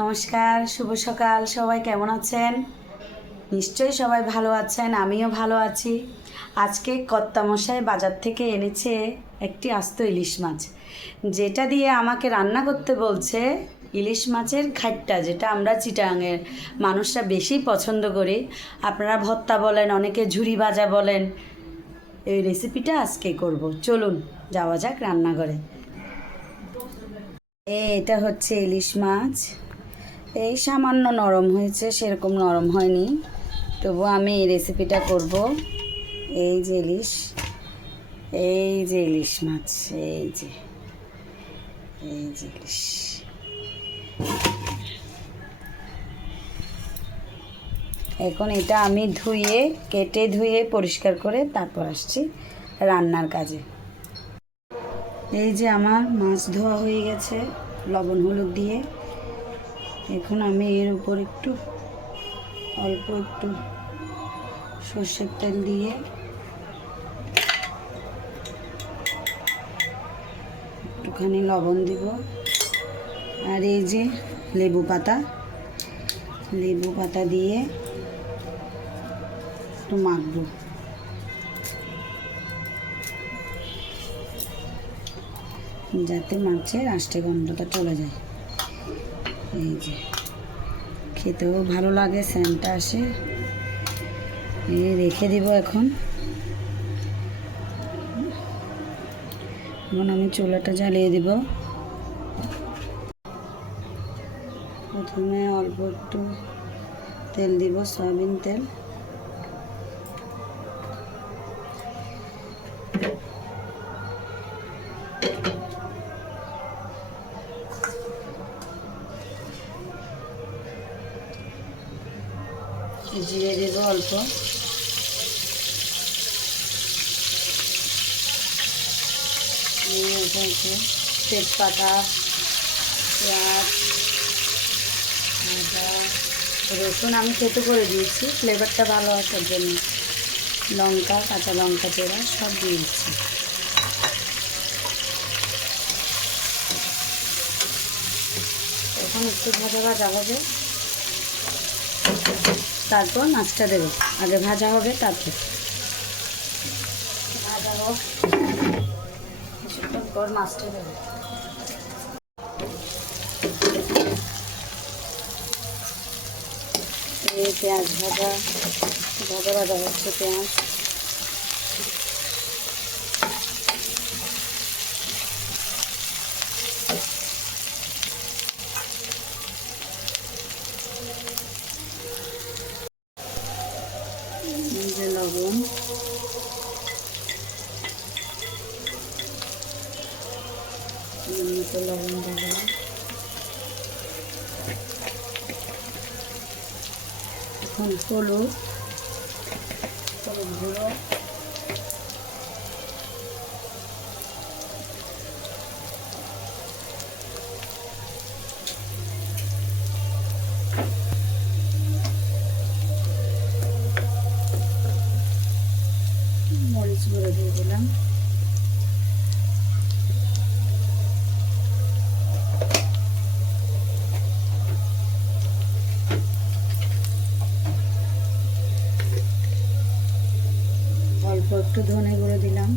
নমস্কার, শুভ সকাল। সবাই কেমন আছেন? নিশ্চয়ই সবাই ভালো আছেন, আমিও ভালো আছি। আজকে কর্তামশাই বাজার থেকে এনেছে একটি আস্ত ইলিশ মাছ, যেটা দিয়ে আমাকে রান্না করতে বলছে ইলিশ মাছের ঘাটটা, যেটা আমরা চিটাগাংয়ের মানুষরা বেশি পছন্দ করি। আপনারা ভর্তা বলেন, অনেকে ঝুরি ভাজা বলেন। এই রেসিপিটা আজকে করব। চলুন যাওয়া যাক রান্নাঘরে। এটা হচ্ছে ইলিশ মাছ। এই সামান্য নরম হয়েছে, সেরকম নরম হয়নি, তবু আমি এই রেসিপিটা করব। এই যে ইলিশ, এই যে ইলিশ মাছ, এই যে ইলিশ। এখন এটা আমি কেটে ধুয়ে পরিষ্কার করে তারপর আসছি রান্নার কাজে। এই যে আমার মাছ ধোয়া হয়ে গেছে লবণ হলুদ দিয়ে। এখন আমি এর উপর অল্প একটু সর্ষের তেল দিয়ে একটুখানি লবণ দিব, আর এই যে লেবু পাতা দিয়ে একটু মাখবো, যাতে মাছের আষ্টে গন্ধটা চলে যায়। এই যে খেতেও ভালো লাগে, সেন্টটা আসে। রেখে দিব। এখন আমি চুলাটা জ্বালিয়ে দিব। প্রথমে অল্প একটু তেল দিব, সয়াবিন তেল। জিরে দেব অল্প, তেজপাতা, পেঁয়াজ, আদা, রসুন আমি থেতো করে দিয়েছি ফ্লেভারটা ভালো আসার জন্য। লঙ্কা, কাঁচা লঙ্কা চেরা সব দিয়ে দিচ্ছি। এখন একটু ভাজা হবে, তারপর মাছটা দেবো। আগে ভাজা হবে, তারপর ভাজা হোক, কিছুক্ষণ পর মাছটা দেবো। এই পেঁয়াজ ভাজা হচ্ছে পেঁয়াজ। যে লবণ, লবণ দেবো, এখন হলুদ গুঁড়ো, মরিচ গুঁড়ো দিয়ে দিলাম। অল্প একটু ধনে গুঁড়ো দিলাম।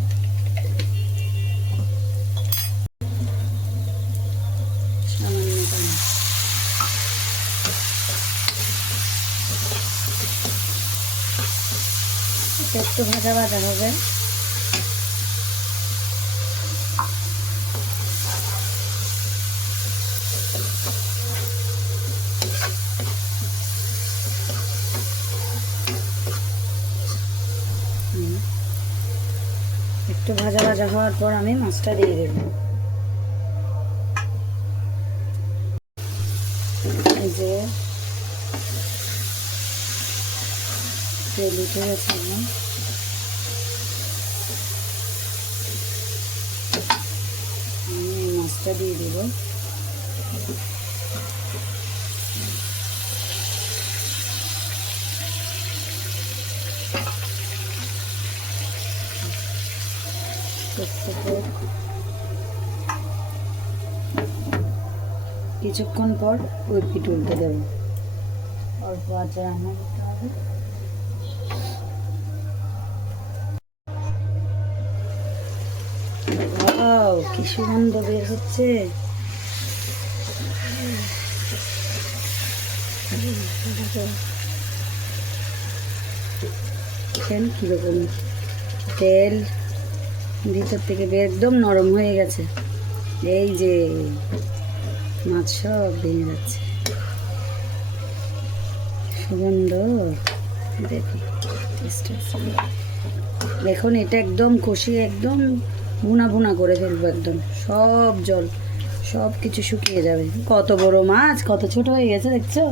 একটু ভাজা হবে। একটু ভাজা হওয়ার পর আমি মাছটা দিয়ে দেব। এই যে তেল উঠে গেছে, আমি মাছটা দিয়ে দেব। কিছুক্ষণ পর ওই পিঠ উল্টে দেবো। অল্প আঁচে রান্না করতে হবে। কি সুগন্ধ বের হচ্ছে। কিরকম তেল ভিতর থেকে বের, একদম নরম হয়ে গেছে। এই যে মাছ সব ভেঙে যাচ্ছে, সুগন্ধ দেখুন। এখন এটা একদম কষিয়ে একদম ভুনা ভুনা করে ফেলবো, একদম সব জল সব কিছু শুকিয়ে যাবে। কত বড় মাছ, কত ছোট হয়ে গেছে দেখছো,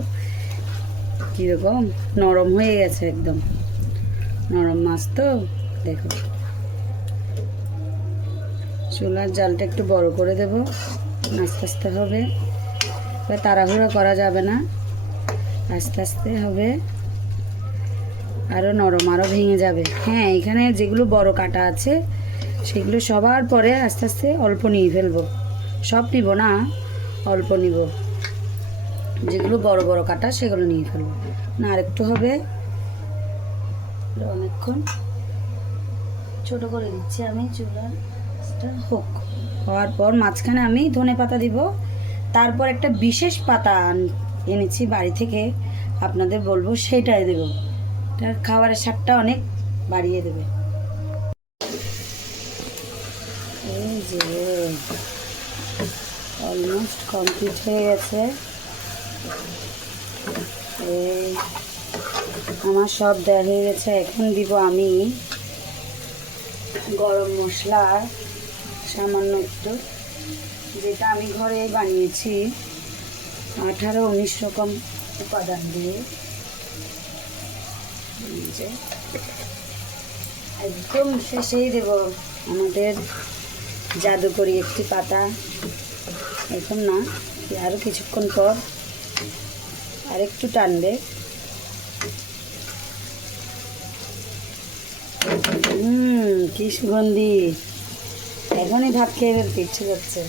কীরকম নরম হয়ে গেছে, একদম নরম মাছ তো। দেখো চুলার জালটা একটু বড় করে দেব, আস্তে আস্তে হবে, তাড়াহুড়া করা যাবে না, আস্তে আস্তে হবে। আরও নরম, আরও ভেঙে যাবে। হ্যাঁ, এখানে যেগুলো বড় কাটা আছে সেগুলো সবার পরে আস্তে আস্তে অল্প নিয়ে ফেলবো, সব নিব না, অল্প নিব। যেগুলো বড় বড় কাটা সেগুলো নিয়ে ফেলবো না, আরেকটু হবে। অনেকক্ষণ ছোট করে দিচ্ছি আমি, চুলাটা হোক। হওয়ার পর মাঝখানে আমি ধনেপাতা দিব। তারপর একটা বিশেষ পাতা এনেছি বাড়ি থেকে, আপনাদের বলবো, সেটাই দেবো। তার খাবারের স্বাদটা অনেক বাড়িয়ে দেবে। এই যে অলমোস্ট কমপ্লিট হয়ে গেছে। এই আমার সব দেওয়া হয়ে গেছে। এখন দিব আমি গরম মশলা সামান্য একটু, যেটা আমি ঘরে বানিয়েছি 18-19 রকম উপাদান দিয়ে। একদম শেষেই দেব আমাদের জাদুকরি একটি পাতা। এখন না, আরও কিছুক্ষণ পর আরেকটু টানবে। কি সুগন্ধি, এখনই ভাত খেয়ে ফেলতে ইচ্ছে করছে।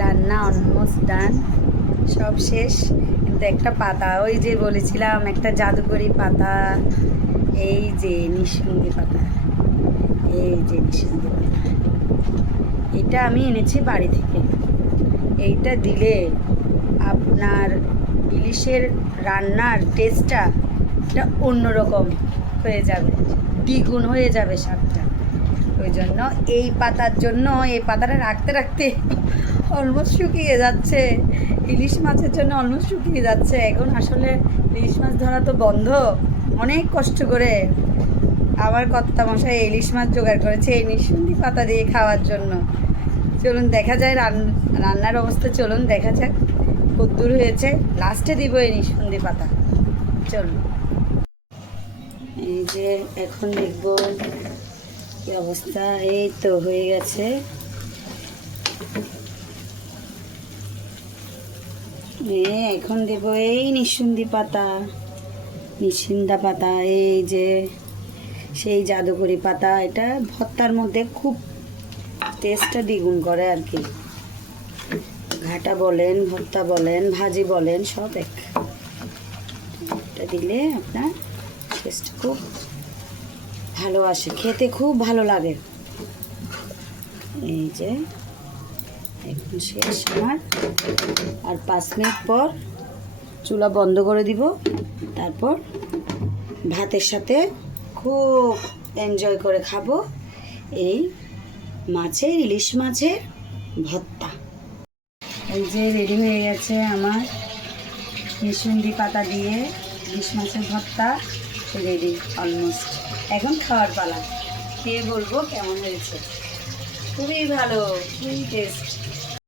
রান্না অলমোস্ট ডান, সব শেষ। কিন্তু একটা পাতা, ওই যে বলেছিলাম একটা জাদুকরি পাতা, এই যে নিঃসঙ্গী পাতা, এই যে নিঃসঙ্গী পাতা, এটা আমি এনেছি বাড়ি থেকে। এইটা দিলে আপনার ইলিশের রান্নার টেস্টটা এটা অন্যরকম হয়ে যাবে, দ্বিগুণ হয়ে যাবে স্বাদটা। ওই জন্য এই পাতার জন্য, এই পাতাটা রাখতে রাখতে অলমোস্ট শুকিয়ে যাচ্ছে। ইলিশ মাছের জন্য অলমোস্ট শুকিয়ে যাচ্ছে। এখন আসলে ইলিশ মাছ ধরা তো বন্ধ, অনেক কষ্ট করে আমার কর্তামশাই ইলিশ মাছ জোগাড় করেছে এই নিঃসন্দি পাতা দিয়ে খাওয়ার জন্য। চলুন দেখা যায় রান্নার অবস্থা, চলুন দেখা যাক কদ্দূর হয়েছে। লাস্টে দিব এই নিঃসন্দি পাতা। চলুন, এই যে এখন দেখব কি অবস্থা। এই তো হয়ে গেছে। এখন দেব এই নিঃসন্দি পাতা, নিঃসিন্দা পাতা, এই যে সেই জাদুকরি পাতা। এটা ভর্তার মধ্যে খুব টেস্টটা দ্বিগুণ করে আর কি। ঘাটা বলেন, ভর্তা বলেন, ভাজি বলেন, সব এক। এটা দিলে আপনার টেস্ট খুব ভালো আসে, খেতে খুব ভালো লাগে। এই যে এখন শেষ আমার। আর 5 মিনিট পর চুলা বন্ধ করে দিব। তারপর ভাতের সাথে খুব এনজয় করে খাবো এই মাছের, ইলিশ মাছের ভর্তা। এই যে রেডি হয়ে গেছে আমার নিঃসন্দি পাতা দিয়ে ইলিশ মাছের ভর্তা, রেডি অলমোস্ট। এখন খাওয়ার পালা, খেয়ে বলবো কেমন হয়েছে। খুবই ভালো, খুবই টেস্ট।